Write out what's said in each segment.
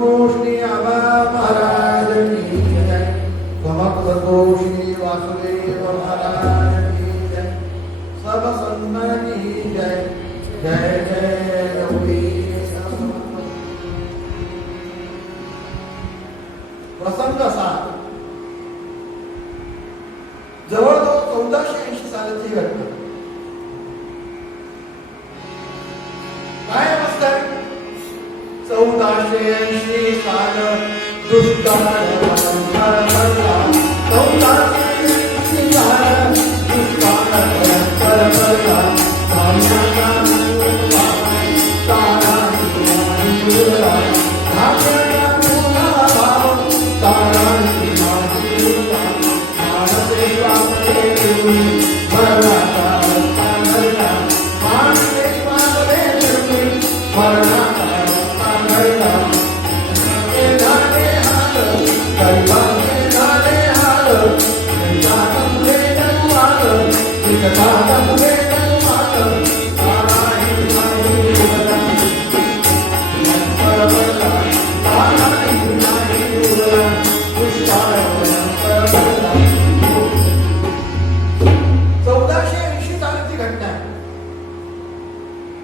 श्री आबा महाराज की जय. समर्थ श्री वासुदेव महाराज की जय. सब संत की जय. जय जय गौरी समर्थ. प्रसंग असा, जवळजवळ 1480 सालाची घटना. काय अवस्था आहे? 1480 साल दुष्काळ पडला. 1480 साल दुष्काळ पडला. धान्याचा तारा उरला. धान्याचा भाव तारा उरला. मानसे वापरे भरला. भरला मानसे वापरे भरला.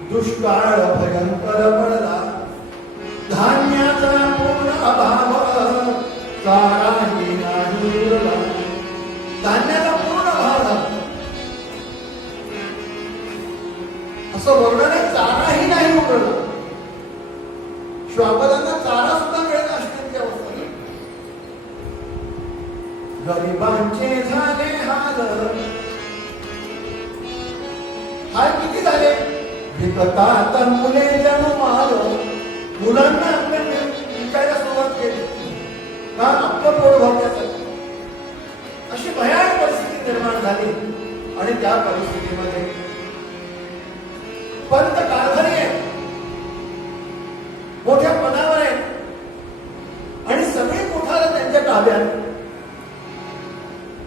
दुष्काळ भयंकर पडला. धान्याचा पूर्ण अभाव. चाराही नाही उरला. धान्याचा पूर्ण अभाव झाला. असं वर्णन आहे. चाराही नाही उरला. श्वापदांना चारा सुद्धा मिळत असण्याची अवस्था झाली. गरिबांचे झाले हाल. हाल किती झाले? विकतात मुले जणू माल. मुलांना आपल्या विकायला सुरुवात केली का आपलं पोट भरण्यासाठी. अशी भयानक परिस्थिती निर्माण झाली. आणि त्या परिस्थितीमध्ये पंत कारभारी आहे, मोठ्या पदावर आहे आणि सगळी कोठार त्यांच्या ताब्यात.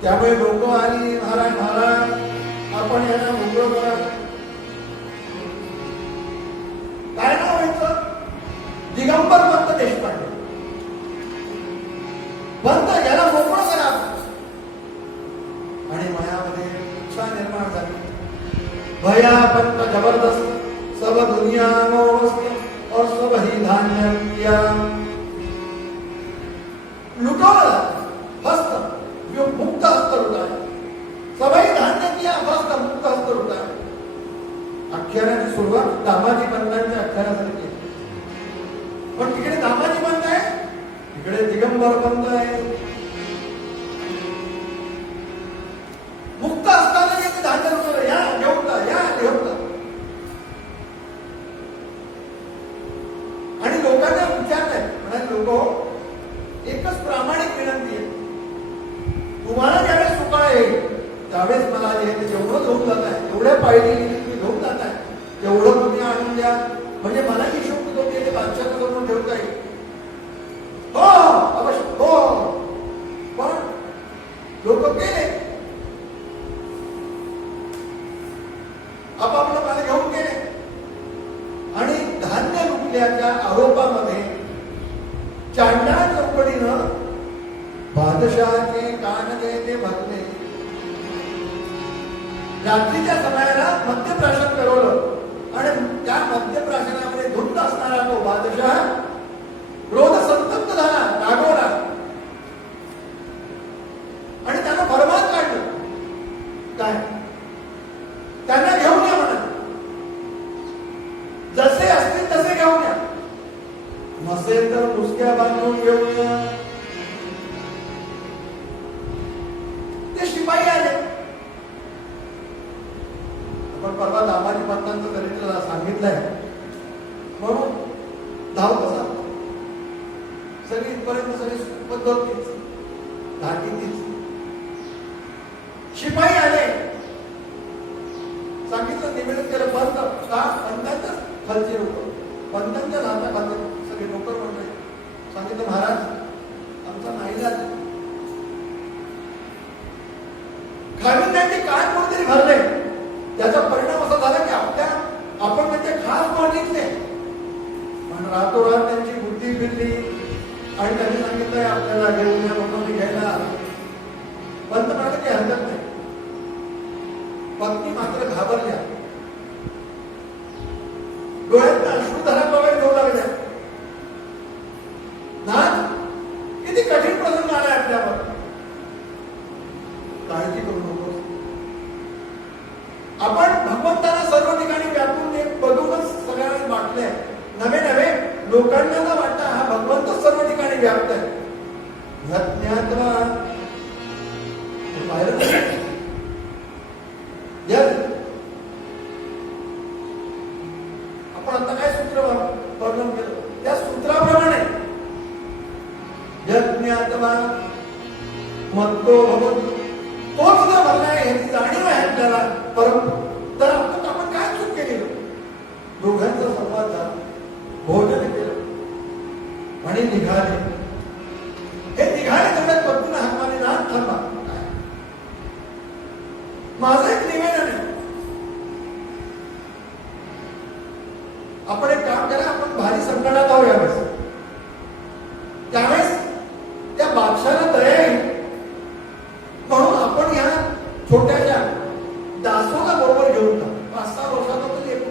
त्यामुळे लोक आली, महाराज महाराज आपण यांना मोकळं करा. काय नाव व्हायचं? दिगंबर पंत देशपांडे. पंत याला मोकळं करा. आणि मनामध्ये इच्छा निर्माण झाली. भया पंत जबरदस्त. सब दुनिया मोहस्ते और सब ही धान्य किया. लुटवला हस्त मुक्त हस्त लुटाया. सबही धान्य किया हस्त मुक्त हस्त लुटाया. अख्याराची सुरुवात दामाजी पंतांच्या अख्यारासारखी. पण तिकडे दामाजी पंत आहे, तिकडे दिगंबर पंत आहे. मुक्त असताना येते धान्य लुटवलं. या घेऊन जा, या घेऊन जा. आणि लोकांना विचारलंय. म्हणाले लोक एकच प्रामाणिक विनंती आहे. तुम्हाला ज्यावेळेस सुकाळ येईल त्यावेळेस मला जे जेवढं घेऊन जात आहे, एवढ्या पायरी तुम्ही घेऊन जात आहे, तेवढं तुम्ही आणून द्या. म्हणजे मला ही शोध होते ते बादशाह करून ठेवता येईल. हो अवश्य हो. पण लोक गेले, आपापलं मला घेऊन गेले. आणि धान्य लुटल्याच्या आरोपामध्ये चांडाळ चौकडीनं बादशहाचे कान ते भरले. रात्रीच्या समयाला मद्यप्राशन करवलं आणि त्या मद्यप्राशनामध्ये धुंद असणारा तो बादशाह क्रोध संतप्त झाला, रागवला आणि त्यानं फरमान काढलं. काय? त्यांना घेऊन या म्हणा. जसे असतील तसे घेऊन या. नसेल तर मुसक्या बांधून घेऊन या. ते शिपाई आले. आपण परवा दामाजी पंतांचं चरित्र सांगितलंय म्हणून धाव कसा सगळी इथपर्यंत सगळी पद्धत तीच, धाटी तीच. शिपाई आले, सांगितलं, निवेदन केलं. पंत का? पंतांच्याच खालचे लोक, पंतांच्या हाताखाली सगळे नोकर मंडळी. सांगितलं महाराज आमचा नाईलाज. खाली त्यांचे कान कोणतरी भरले. त्याचा परिणाम असा झाला की आपण म्हणजे खास मॉर्निंगचे पण रातोरात त्यांची बुद्धी फिरली. आणि त्यांनी सांगितलंय आपल्याला घेऊन या लोकांनी घ्यायला. पंत म्हणाले काही हरकत नाही. पत्नी मात्र घाबरल्या, डोळ्यात अश्रुधारा वगैरे होऊ लागल्या. नाथ, किती कठीण प्रसंग आलाय आपल्यावर. काळजी करू नको. आपण भगवंताला सर्व ठिकाणी व्यापून बघूनच सगळ्यांना वाटलंय. नवे नवे लोकांना ना वाटतं हा भगवंत सर्व ठिकाणी व्याप्त आहे. आपण आता काय सूत्र वर्णन केलं त्या सूत्राप्रमाणे यज्ञात्मा मत्तो भगवतो तोच जर भरलाय याची जाणीव आहे आपल्याला. परंतु तर आपण काय चूक केली. दोघांचा संवाद झाला, भोजन केलं आणि निघाले. हे निघाले तेवढ्यात पत्नीने हातमाने नाथ थांबा. माझं एक निवेदन आहे. आपण एक काम करा, आपण भारी संकटात आहोत यावेळेस. त्यावेळेस त्या बादशाला दया येईल म्हणून आपण या छोट्याशा दासोला बरोबर घेऊन जा. 5-6 वर्षाचा येतो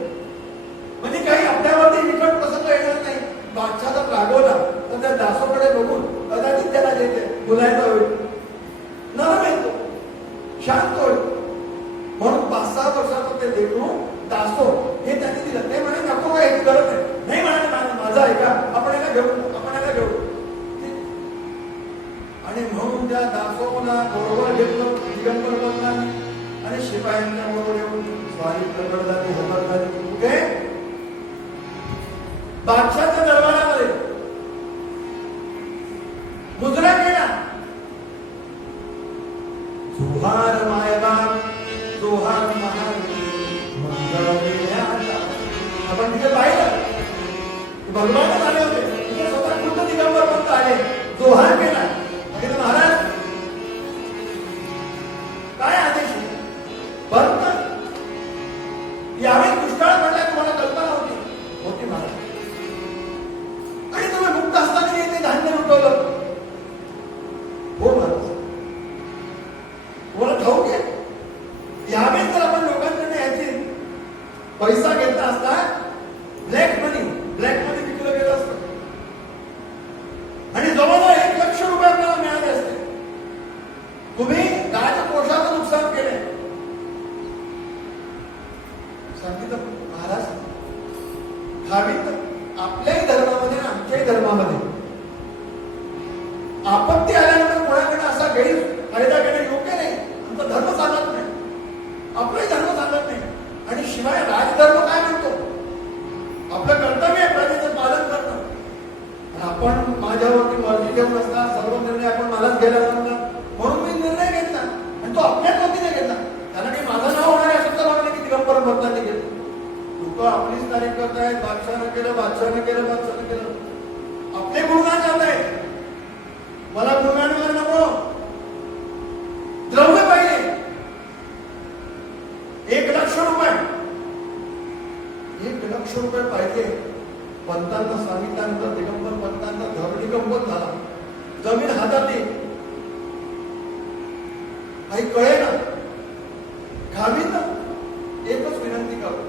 म्हणजे काही आपल्यावरती निकट प्रसंग येणार नाही. बादशाह जर रागवला तर त्या दासोकडे बघून कदाचित त्याला देते बोलायला होईल, नरम येतो, शांत होईल. म्हणून 5-6 वर्षाचं ते देखून दासो हे त्यांनी दिलं. ते म्हणे नको काय याची गरज नाही म्हणाले माझा ऐका, आपण याला घेऊ. आणि म्हणून त्या दासोला बरोबर घेतलं दिगंबर पंतांनी आणि शिपायांच्या बरोबर येऊन स्वारी प्रकट झाली, हजर झाली. कुठे? बादशाच्या दरबारामध्ये मुजरा केला. जोहार मायबाप, जोहार महाराज, आपण तिथे पाहिलं भगवान आले होते. तिथे स्वतः खुद्द दिगंबर पंत आले, जोहार केला. महाराज काय आदेश? पंत यावेळी दुष्काळ पडलाय, तुम्हाला कल्पना होती महाराज. आणि तुम्ही मुक्त असताना येते धान्य लुटवलं. हो महाराज, तुम्हाला ठाऊक आहे यावेळेस जर आपण लोकांकडे याची पैसा घेतला असता, ब्लॅक मनी विकलं गेलं असतं आणि जवळजवळ 1 लाख रुपये आपल्याला मिळाले असते. तुम्ही राजकोषाचं नुकसान केलंय. सांगितलं महाराज, खावीत आपल्याही धर्मामध्ये आमच्याही धर्मामध्ये आपत्ती आल्यानंतर कोणाकडे असा गैरफायदा घेणं योग्य नाही. आमचा धर्म सांगत नाही, आपलाही धर्म सांगत नाही. आणि शिवाय राजधर्म काय म्हणतो? आपलं कर्तव्य आहे प्रजेचं पालन करणं. आपण माझ्यावरती मर्जी घेऊन असता, सर्व निर्णय आपण मलाच घ्यायला सांगतात. म्हणून मी निर्णय घेतला आणि तो आपल्याच वतीने घेतला. त्याला काही माझं नाव होणार आहे असं वाटलं की दिगंबर पंतांनी घेतलं. लोक आपलीच तारीफ करतायत. बादशाहनं केलं. आपले गुणगान गात आहेत. मला गुणगान वगैरे नको. द्रव्य पाहिजे. 1 लाख रुपये, 1 लाख रुपये पाहिजे. पंतांना सांगितल्यानंतर दिगंबर पंतांना धरणीकंपन झाला, जमीन हातातली. काही कळे ना, खावीत एकच विनंती करतो,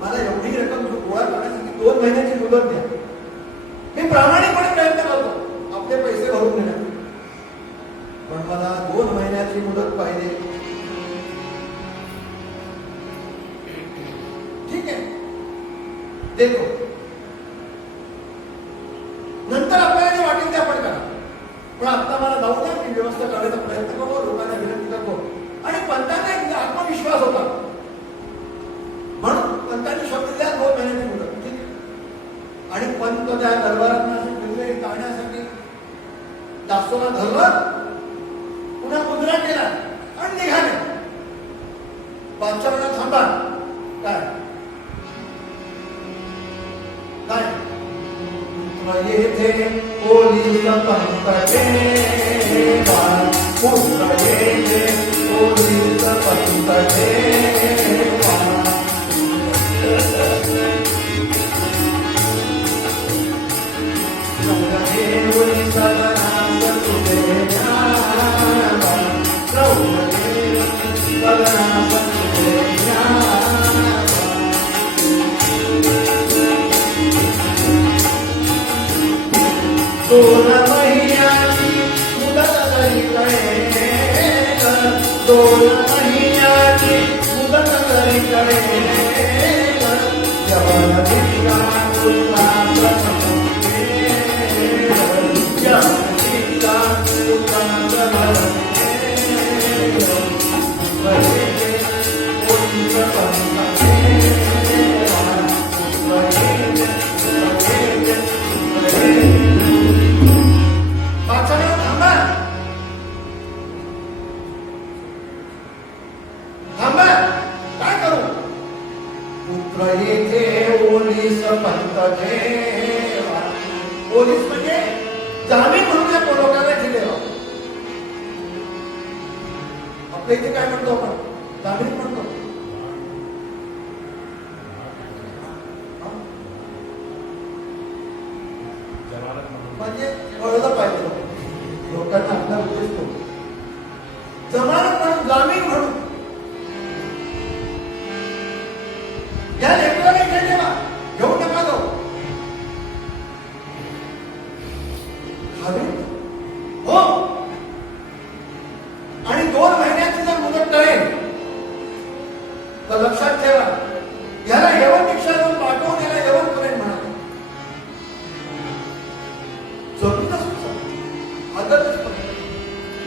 मला एवढी रक्कम गोळा करण्यासाठी 2 महिन्याची मुदत द्या. मी प्रामाणिकपणे प्रयत्न करतो आपले पैसे भरून देण्यासाठी, पण मला 2 महिन्याची मुदत पाहिजे. ठीक आहे, देतो. नंतर आपल्याला जे वाटेल ते आपण करा, पण आता मला जाऊ द्या. मी व्यवस्था करण्याचा प्रयत्न करतो, लोकांना विनंती करतो. आणि पंतांना एक आत्मविश्वास होता म्हणून पंतांनी शब्द दिला 2 महिन्याची मुदत. ठीक आहे. आणि पंत त्या दरबारात फिरले टाळण्यासाठी दासोला धरलं, पुन्हा मुद्रा केला आणि निघाले. बादशाहाला थांबा. काय येथे पोलीस पंत ठेवा, पुत्र येथे पोलीस पंत ठेवा. दोन महिन्याची मुदत जरी कळेल, दोन महिन्याची मुदत जरी कळेल, यवन भिक्षा तुला समजेल, यवन भिक्षा तुला समजेल, वैद्य कोणीच पंथेल, वैद्य येथे ओलीस पंत ठेवा. ओलीस म्हणजे जामीन म्हणून या लोकांना दिले. आपल्या इथे काय म्हणतो आपण? जामीन म्हणतो. म्हणजे कळलं पाहिजे लोकांना आपला उद्देश तो जमानत म्हणून, जामीन म्हणून. या लेकराला इथे ठेवा, घेऊन नका जाऊ. हो, आणि 2 महिन्याची जर मुदत टळेल तर लक्षात ठेवा, याला यवन दीक्षा देऊन पाठवून याला यवन करेन म्हणा. जमीन असू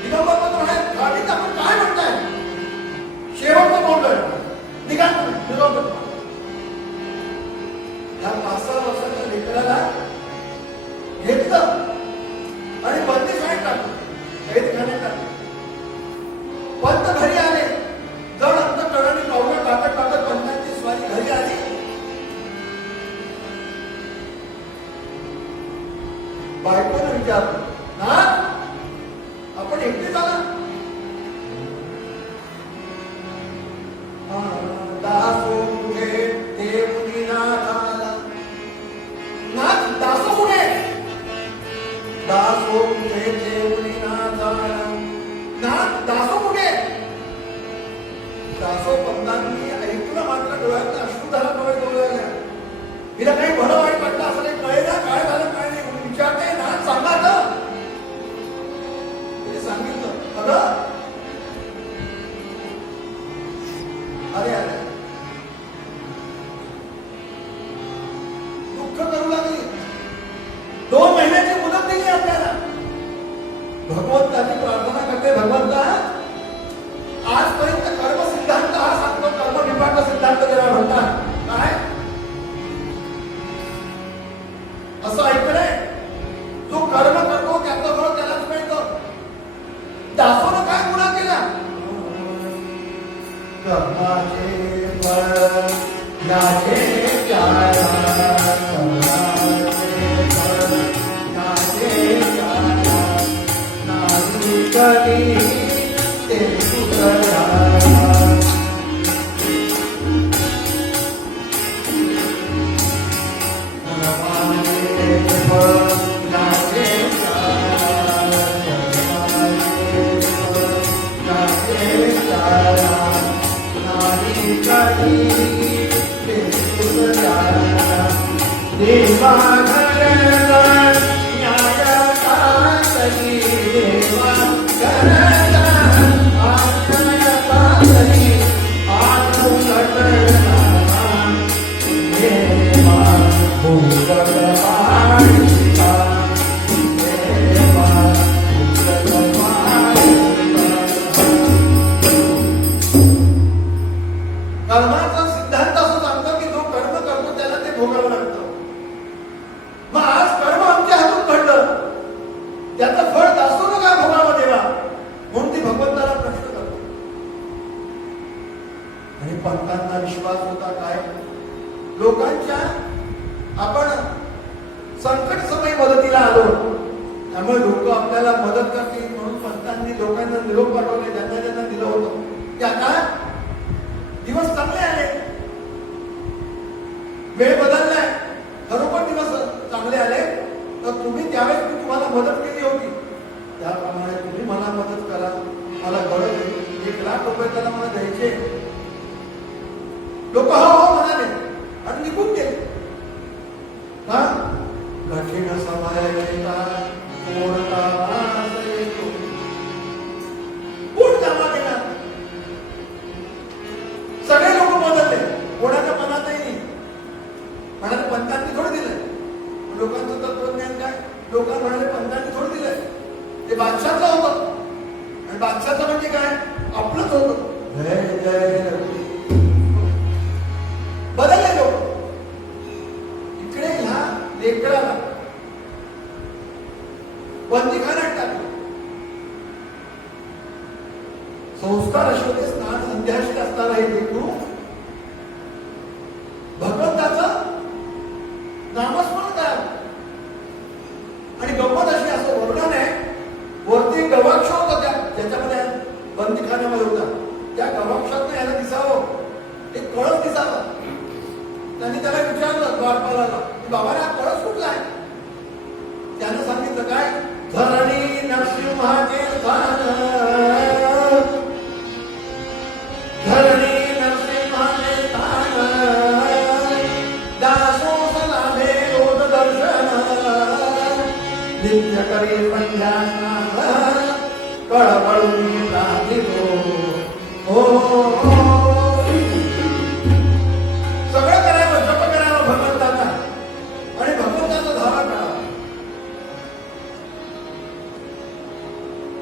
दिगंबर आहे गाडीत आपण काय म्हणताय? शेवटचं बोलतोय निघा निरोप. या 5-6 वर्षाच्या लेकराला घेतलं आणि बंदी शाळेत टाकलं, खाण्यात टाकलं. पंत घरी आले, जड अंतकरणाने पावलं टाकत टाकत पंतांची स्वारी घरी आली. बायकोनं विचारलं, ना आपण एकटेच आला? दासो पुढे देवनी नाथ, दासो पुढे, दासो पुढे देवनी नाथ, दासो पुढे. दासो पंतांनी ऐकलं मात्र डोळ्यात अश्रू झाला, डोळ्यात. तिला काही भलं वाईट वाटलं असं नाही, कळेना काय झालं काय नाही म्हणून विचारते. ना सांगा तर. सांगितलं, अगं अरे अरे दुःख करू लागली. 2 महिन्याची मुदत दिली आपल्याला. भगवंताची प्रार्थना करते, भगवंता आजपर्यंत कर्म सिद्धांत हा सांगतो, कर्म विभाग सिद्धांत त्याला म्हणतात. काय असं ऐकलंय, जो कर्म करतो त्याचं फळ त्यालाच मिळतं. दासोनं काय गुन्हा केला? कर्माचे फळ याचे त्याला, कर्माचे फळ याचे त्याला, नाही कधी ते सुधरा. कर्माचे फळ याचे देवा घरला न्यायकातली, देवा घरला न्यायकातली, आनुकटला देवा भूतलवाणीचा, देवा भूतलवाणीचा. कर्माचा सिद्धांत असं सांगतो की जो कर्म करतो त्याला ते भोगावं लागतं. मग आज कर्म आमच्या हातून घडलं, त्याचं फळ दासोनं का भोगावं देवा? म्हणून ती भगवंताला प्रश्न करतो. आणि पंतांना विश्वास होता काय? लोकांच्या आपण संकट समय मदतीला आलो, त्यामुळे लोक आपल्याला मदत करतील म्हणून पंतांनी लोकांना निरोप पाठवले. ज्यांना ज्यांना दिलं होतं त्या काय दिवस चांगले आले, वेळ बदललाय, खरोखर दिवस चांगले आले. तर तुम्ही त्यावेळेस मी तुम्हाला मदत केली होती, त्याप्रमाणे तुम्ही मला मदत करा, मला गरज आहे, 1,00,000 त्याला मला द्यायचे. लोक हो हो म्हणाले आणि निघून गेले. का? कठीण समय येता कोणता वास येतो. कोण जमा देणार? सगळे लोक बदलले, कोणाच्या मनातही नाही. म्हणाले पंतांनी थोडं दिलंय. लोकांचं तत्वज्ञान काय? लोक म्हणाले पंतांनी थोडं दिलंय, ते बादशाहचं होतं. आणि बादशाहचं म्हणजे काय? आपलंच होतं. जय जय बदलले लोक. इकडे ह्या लेकराला बंदीखान्यात टाकलं. संस्कार असे होते, स्नान संध्याशी असताना हे लेकरू भगवंताचं नामस्मरण करा. आणि गंमत अशी, असं वर्णन आहे, वरती गवाक्ष होता ज्याच्यामध्ये बंदीखान्यामध्ये होता. त्या गवाक्षात याला दिसावं, एक कळस दिसावा. त्यांनी त्याला विचारलं द्वारपालाला की बाबा हा कळस कुठला आहे? त्यानं सांगितलं काय? धरणी नरसिंहाचे स्थान, धरणी नरसिंहाचे स्थान, दासोस लाभे रोज दर्शन, नित्य करी संध्या स्नान, कळवळून राहिलो. सगळं करावं, जप करावं भगवंताचा आणि भगवंताचा धावा करावा.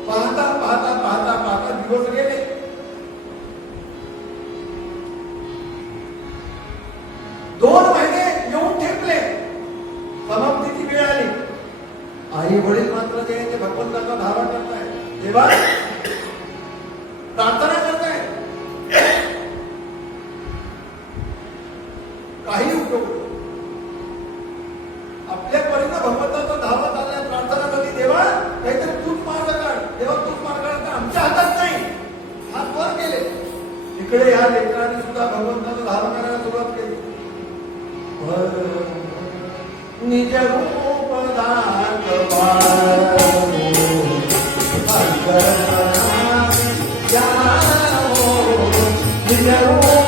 पाहता पाहता पाहता पाहता दिवस गेले. दोन महिने येऊन ठेपले. समाप्तीची वेळ आली. आई वडील मात्र जे भगवंताचा धावा करताय, तेव्हा प्रार्थना करताय, काही उपयोग. आपल्या परीनं भगवंताचा धावा चाललाय, प्रार्थना कधी देवा काहीतरी तूच मार्ग काढ, देवा तूच मार्ग काढ, आमच्या हातात नाही. हात वर केले. इकडे ह्या लेकराने सुद्धा भगवंताचा धावा करायला सुरुवात केली. निज रूप दाखवा निज रूप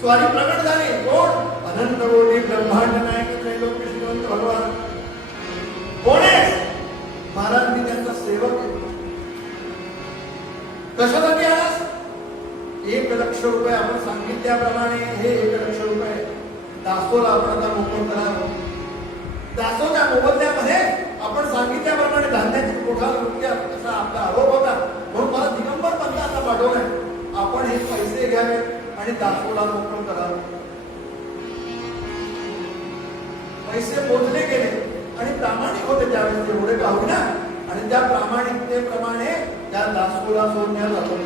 स्वारी प्रकट झाले. कोण? अनंत कोटी ब्रह्मांड नायक त्रैलोक श्रीमंत भगवान. कोण आहे? महाराज मी त्यांचा सेवक आहे. कशासाठी आलास? 1,00,000 रुपये आपण सांगितल्याप्रमाणे हे 1,00,000 रुपये दासोला आपण आता मोकळं करावं. दासोच्या मोबदल्यामध्ये आपण सांगितल्याप्रमाणे धान्याची मोठा असा आपला आरोप होता, म्हणून मला दिगंबर पंथ आता पाठवलाय. आपण हे पैसे घ्यावे आणि दासोला मोकळं करावं. पैसे मोजले गेले आणि प्रामाणिक होते त्यावेळेस एवढे का होईना, आणि त्या प्रामाणिकतेप्रमाणे त्या दासोला सोडण्यात आलं.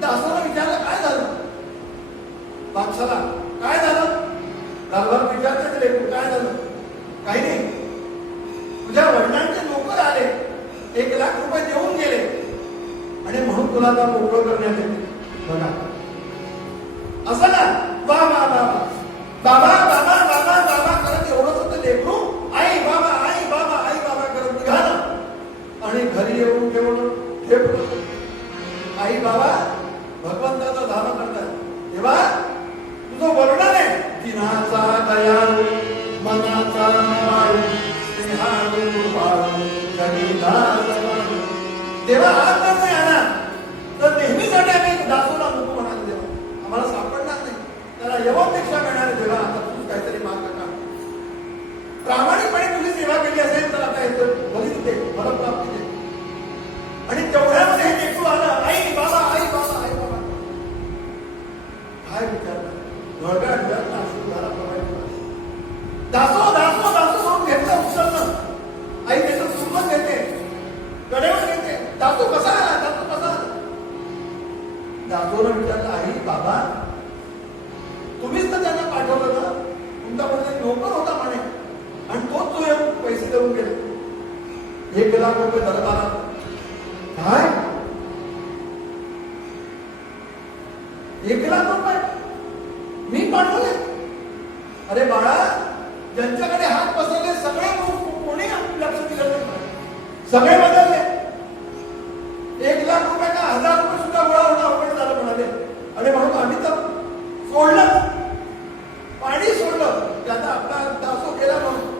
दासोला विचारलं काय झालं, बादशाला काय झालं, दरबार विचारते दिले काय झालं, काही नाही, तुझ्या वडिलांचे नोकर आले, 1,00,000 रुपये देऊन गेले आणि म्हणून तुला आता मोकळं करण्यात येते. बघा असं ना, वा वा वा बाबा बाबा बाबा बाबा करत एवढंच होतं लेकरू, आई बाबा आई बाबा आई बाबा करत निघालं आणि घरी येऊन ठेवलं ठेवलं. आई बाबा भगवंताचा धावा करतात, तेव्हा तुझं वर्णन आहे, दिनाचा दयाळू मनाचा स्नेहाळू बाळू तेव्हा आज जर नाही आला तर नेहमीसाठी आम्ही दासोला नको म्हणाले. देवा आम्हाला सापडणार नाही, त्याला यवपेक्षा मिळणार. देवा आता तू काहीतरी मार्ग का, प्रामाणिकपणे तुझी सेवा केली असेल तर आता येतो बघित दे, मला प्राप्ती दे. आणि तेवढ्यामध्ये हे लेकरू आलं, आई बाबा आई बाबा आई बाबा. काय विचारलं, घरगा घरात आशीर्वाद झाला प्रमाणे दासो दासो दासो म्हणून घेतलं उचललं. आई त्याचं सुमत घेते, कडेवर घेते. दासो कसा आला, दासो कसा आला. दासोनं विचारलं, आई बाबा तुम्हीच तर त्यांना पाठवलं ना, तुमच्याकडे नोकर होता म्हणे आणि तोच तू येऊन पैसे देऊन गेले. 1,00,000 रुपये दरबारात. काय 1,00,000 रुपये मी पाठवले. अरे बाळा, ज्यांच्याकडे हात पसरले सगळे कोणी लक्ष दिलं नाही, सगळे बदलले. 1,00,000 रुपये का 1,000 रुपये सुद्धा गोळा होणं अवघड झालं म्हणाले. आणि म्हणून आम्ही तर सोडलं, पाणी सोडलं, त्याचा आपला दासो केला. म्हणून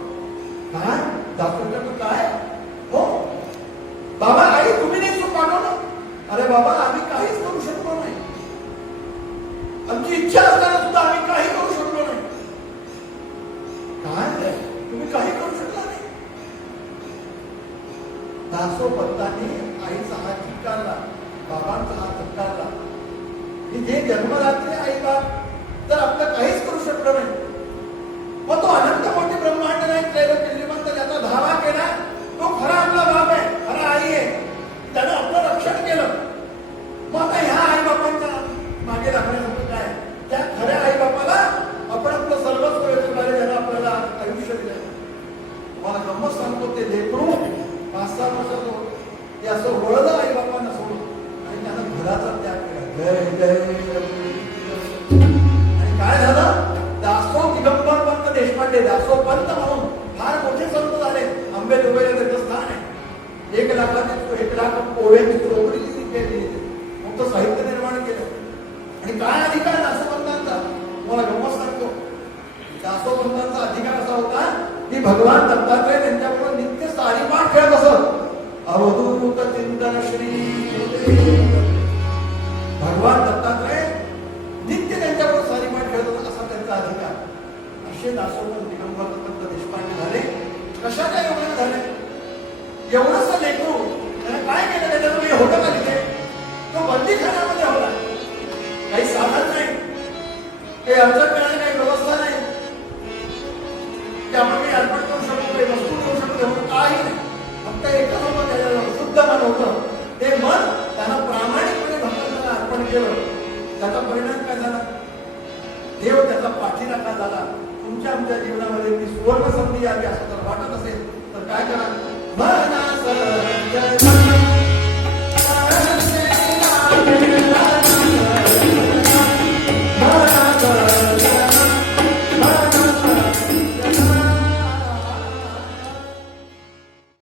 काय दासो काय हो बाबा, आई तुम्ही नाही सुख पाठवलं. अरे बाबा आम्ही काहीच करू शकलो नाही, आमची इच्छा असताना सुद्धा आम्ही काही करू शकलो नाही. काय तुम्ही काही करू शकला नाही. दासो पंतांनी आईचा हात चिटकारला, बाबांचा हात चिटकारला. जे जन्मरात्री आई बाप तर आपलं काहीच करू शकलो नाही. मग तो अनंत मोठी ब्रह्मांड नाही श्रीमंत ज्याचा धावा केला तो खरा आपला बाप आहे, खरा आई आहे, त्यानं आपलं रक्षण केलं. मग आता ह्या आई बापांच्या मागे लागण्यासाठी काय, त्या खऱ्या आई बापाला आपण आपलं सर्वस्व वेचून ज्यानं आपल्याला आयुष्य दिलं. मला गंमत सांगतो, ते लेकरू 5-6 वर्षाचं ते असं वळलं आई बापांना सोडून आणि त्यानं घराचा त्याग केला. जय जय. आणि काय झालं, दासो दिगंबर पंत देशपांडे दासो पंत म्हणून फार मोठे संत झाले. आंबेजोगाईला त्याचं स्थान आहे. 1,00,000 पोळ्याची चोकडी केली, मोठं साहित्य निर्माण केलं. आणि काय अधिकार दासो पंतांचा, मला गंमत सांगतो. दासो पंतांचा अधिकार असा होता की भगवान दत्तात्रय त्यांच्याबरोबर नित्य सारीपाठ खेळत असत. अवधूत चिंतन श्री भगवान दत्तात्रय नित्य त्यांच्याबरोबर सारीपाठ खेळत होता, असा त्यांचा अधिकार. असे दासो दिगंबर पंत देशपांडे झाले. कशाच्या योगाने झाले, एवढंच लेकरू त्याने काय केलं, त्याच्यामध्ये होतं का तिथे, तो बंदीखान्यामध्ये होता. काही साधन नाही, काही अडचण मिळाली, काही व्यवस्था नाही, त्यामुळे काही अर्पण करू शकतो, काही वस्तू देऊ शकतो, काही नाही. फक्त एकच होतं त्याच्याजवळ, शुद्ध मन होतं. ते मन त्यानं प्रामाणिकपणे भगवंताला अर्पण केलं. त्याचा परिणाम काय झाला, देव त्याचा पाठीराखा झाला. तुमच्या आमच्या जीवनामध्ये ती सुवर्ण संधी आली असं जर वाटत असेल तर काय करा,